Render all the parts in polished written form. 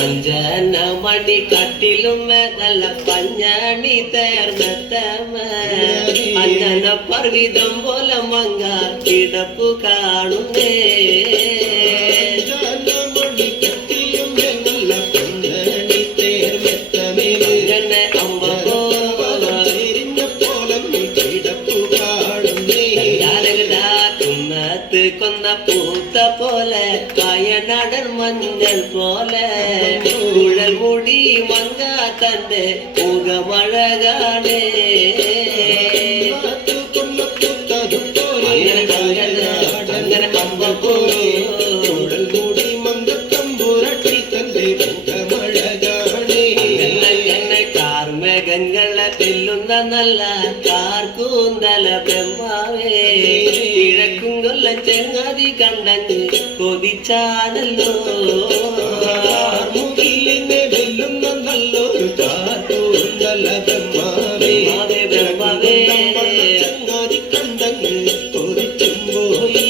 അഞ്ജന മണി കട്ടിലും നല്ല പഞ്ഞണി തേർന്നത്തമ അഞ്ജന പർവിതം പോലെ മങ്ങ കിടപ്പു കാണുന്നേ കൊന്ന പൂത്ത പോലെ കായനാടൻ മഞ്ഞൾ പോലെ കുഴൽ മുടി മങ്ക തന്റെ മുഖമഴകാണേ അങ്ങനെ അമ്പോ കുഴൽ മുടി മങ്കത്തമ്പുരട്ടി തന്റെ മുഖമഴകാണേ എന്നെ കാർമേഘങ്ങളെ തെല്ലുന്ന നല്ല കാർക്കൂന്തല ബ്രഹ്മാവേ കിഴക്കും കൊല്ല ചെങ്ങാതി കണ്ടങ്ങ് കൊതിച്ചാനല്ലോ മുകിലിനെ വെല്ലുന്ന നല്ലൊരു കാർക്കൂന്തല ബ്രഹ്മാവേ ബ്രഹ്മാവേ ചെങ്ങാതി കണ്ടങ്ങ് കൊതിച്ചും പോയി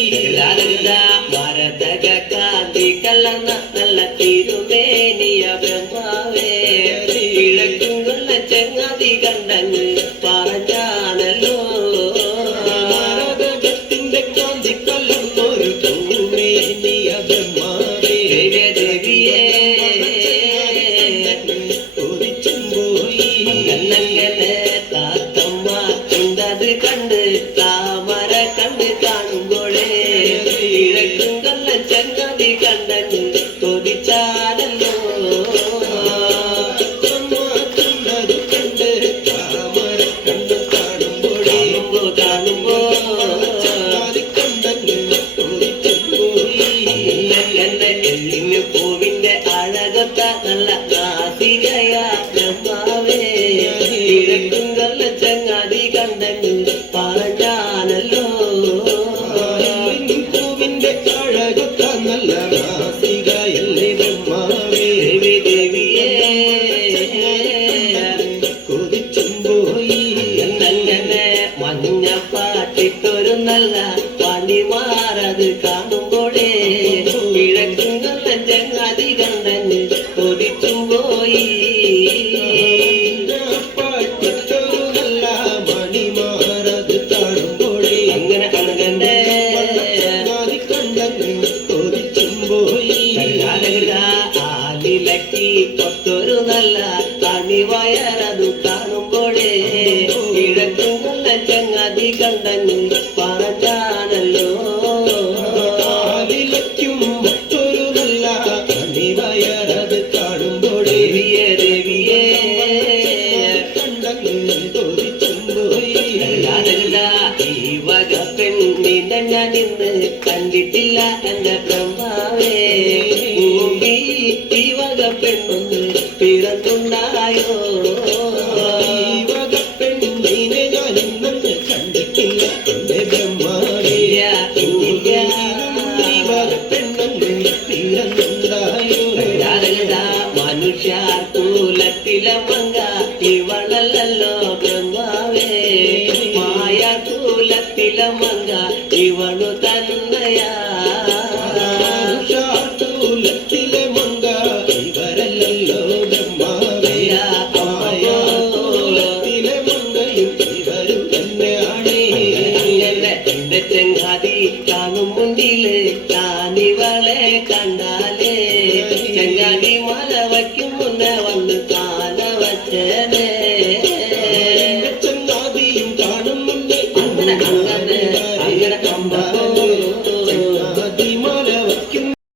മരതക കാന്തി കലർന്ന നല്ല തിരുമേനിയ ബ്രഹ്മാവേ കിഴക്കും കൊല്ല ചെങ്ങാതി കണ്ടങ്ങ് പറഞ്ഞാണല്ലോ കണ്ട് താമര കണ്ട് കാണുമ്പോഴേ കിഴക്കും കല്ല ചങ്ങാതി കണ്ടങ്ങ് കൊതിച്ചാലല്ലോ കണ്ട് താമര കണ്ട് കാണുമ്പോഴേ കാണുമ്പോ കണ്ടങ്ങ് എന്നെ എല്ലിന് പൂവിന്റെ അഴകൊത്ത നല്ല നാസികയ ബ്രഹ്മാവേ കിഴക്കും കല്ല ചങ്ങാതി കണ്ടങ്ങ് പറഞ്ഞാനല്ലോ പൂവിന്റെ അഴകൊത്ത നല്ല നാസികയല്ലേ ബ്രഹ്മാവേ ദേവിയെ കൊതിച്ചും പോയി എന്നങ്ങനെ മഞ്ഞപ്പാട്ടിട്ടൊരു നല്ല പണിമാറത് കാണുമ്പോഴേ കിഴക്കും കല്ല ചങ്ങാതി കണ്ടങ്ങ് കൊതിച്ചും പോയി ആലിലക്കി കൊത്തൊരു നല്ല കണിവയറതു കാണുമ്പോഴേ കിഴക്കും നല്ല ചങ്ങാതി കണ്ടങ്ങ് പറഞ്ഞാനല്ലോ ആലിലക്കും മറ്റൊരു നല്ല കണിവയറത് കാണുമ്പോഴേ ദേവിയെ കണ്ടങ്ങ് കൊതിച്ചും പോയി ഈ വക പെണ്ണിനെ ഞാൻ ഇന്ന് കണ്ടിട്ടില്ല എന്റെ ബ്രഹ്മാവേ ഈ വക പെണ്ണൊന്ന് പിറന്നുണ്ടായോ ഈ വക പെണ്ണിനെ ഞാൻ ഇന്ന് കണ്ടിട്ടില്ല എന്റെ ബ്രഹ്മാവേ ഈ വക പെണ്ണൊന്ന് പിറന്നുണ്ടായോ മനുഷ്യ കൂലത്തിലെ മങ്ക ഇവളല്ലോ ബ്രഹ്മാവേ മായ കൂലത്തിലെ മങ്ക ഇവളു തന്നയാ കൂലത്തിലെ മങ്ക ഇവരല്ലോ ബ്രഹ്മാവേ കൂലത്തിലെ മങ്കയും ഇവരു തന്നെയാണ് എന്റെ ചെങ്ങാതി കാണും മുണ്ടില് ഞാനിവളെ കണ്ടാലേ ചെങ്ങാതി മല വയ്ക്കും മുന്നേ വന്ന് കാല വച്ചേ ചെങ്ങാതിയും കാണും മുന്നേ അങ്ങനെ അങ്ങനെ അങ്ങനെ